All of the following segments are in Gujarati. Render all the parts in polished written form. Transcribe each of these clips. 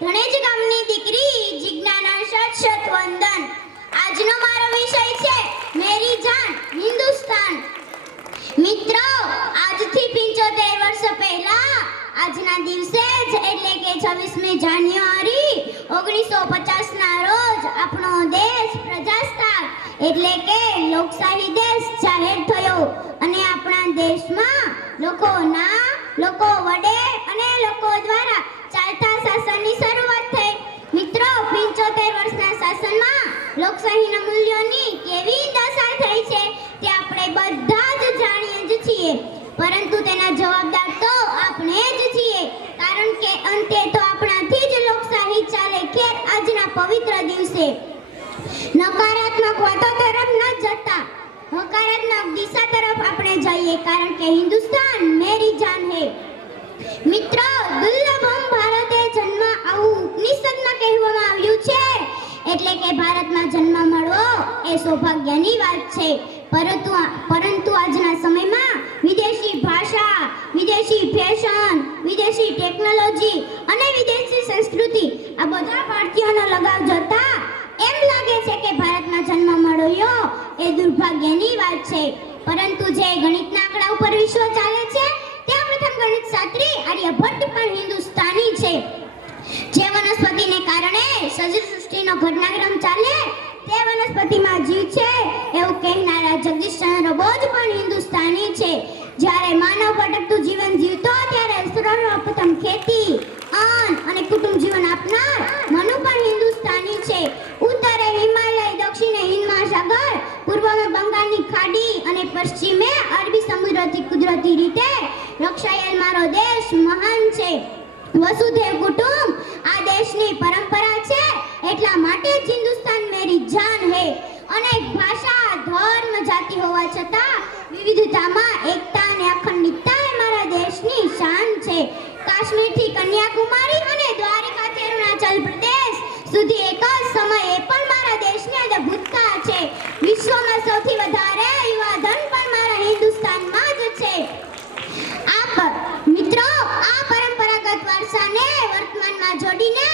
ધણેજ ગામની દીકરી જિજ્ઞાના શત વંદન। આજનો મારો વિષય છે મેરી જાન હિન્દુસ્તાન। મિત્રો, આજથી 75 વર્ષ પહેલા આજના દિવસે જ એટલે કે 26મી જાન્યુઆરી 1950 ના રોજ આપણો દેશ પ્રજાસત્તાક એટલે કે લોકશાહી દેશ જાહેર થયો અને આપણા દેશમાં લોકો વડે અને લોકો દ્વારા ચાલતા શાસનની શરૂઆત થઈ। મિત્રો, 75 વર્ષના શાસનમાં લોકશાહીના મૂલ્યોની કેવી દશા થઈ છે તે આપણે બધા જ જાણીએ જ છીએ, પરંતુ તેના જવાબદાર તો આપણે જ છીએ, કારણ કે અંતે તો આપણાથી જ લોકશાહી ચાલે। ખેર આજના પવિત્ર દિવસે નકારાત્મક વાતો તરફ ન જતા હકારાત્મક દિશા તરફ આપણે જઈએ, કારણ કે હિન્દુસ્તાન મેરી જાન હે। મિત્રો, દુર્લભમ ભારતે જન્મ આવું ઉપનિષદમાં કહેવામાં આવ્યું છે, એટલે કે ભારતમાં જન્મ મળવો એ સૌભાગ્યની વાત છે। પરંતુ આજના સમયમાં વિદેશી ભાષા, વિદેશી ફેશન, વિદેશી ટેકનોલોજી અને વિદેશી સંસ્કૃતિ આ બધા ભારતીયોનો લગાવ જોતા એમ લાગે છે કે ભારતમાં જન્મ મળ્યો એ દુર્ભાગ્યની વાત છે। પરંતુ જે ગણિતના આંકડા ઉપર વિશ્વ ચાલે છે ત્યાં પ્રથમ ગણિત શાસ્ત્રી આર્યભટ્ટ પણ હિન્દુસ્તાની છે। જે વનસ્પતિને કારણે સજીવ સૃષ્ટિનો ઘટનાક્રમ ચાલે તે વનસ્પતિમાં જીવ છે એવું કહેનારા જગદીશચંદ્ર બોઝ પણ હિન્દુસ્તાની છે। જ્યારે માનવ ભટકતું જીવન જીવતો ત્યારે સર્વપ્રથમ ખેતી, અન્ન અને કુટુંબ જીવન આપનાર મનુ પણ હિન્દુસ્તાની છે। ઉત્તરે હિમાલય, દક્ષિણે હિંદ મહાસાગર, પૂર્વમાં બંગાળની ખાડી અને પશ્ચિમે અરબી સમુદ્રથી કુદરતી રીતે રક્ષાયેલ મારો દેશ મહાન છે। વસુધૈવ કુટુંબ આ દેશની પરંપરા છે, એટલા માટે જ હિન્દુસ્તાન મેરી જાન હે। અનેક ભાષા, ધર્મ, જાતિ હોવા છતાં વિવિધતામાં એકતા અને અખંડિતતા એ મારા દેશની શાન છે। કાશ્મીરથી કન્યાકુમારી અને દ્વારકાથી અરુણાચલ પ્રદેશ સુધી એક જ સમયે પણ મારા દેશની અદ્ભુતતા છે। વિશ્વમાં સૌથી વધારે યુવાધન પણ મારા હિન્દુસ્તાનમાં જ છે। મિત્રો, આ પરંપરાગત વારસાને વર્તમાનમાં જોડીને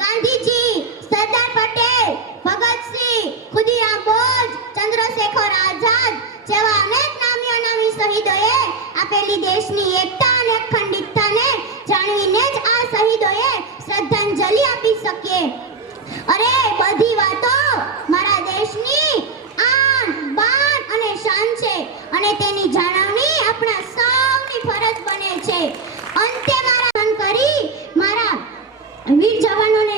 ગાંધીજી, સરદાર પટેલ, ભગતસિંહ, ખુદીરામ બોઝ, ચંદ્રશેખર આઝાદ જેવા અનેક નામી અનામી શહીદોએ આપેલી દેશની એકતા અને અખંડિતતાને જાણવીને જ આ શહીદોએ શ્રદ્ધાંજલિ આપી શકીએ। અરે, બધી વાતો મારા દેશની આન, બાન અને શાન છે અને તેની જાળવણી આપણા સૌની ફરજ બને છે। અંતે મારા વીર જવાનોને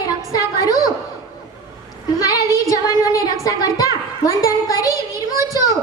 રક્ષા કરતા વંદન કરી વિરમું છું।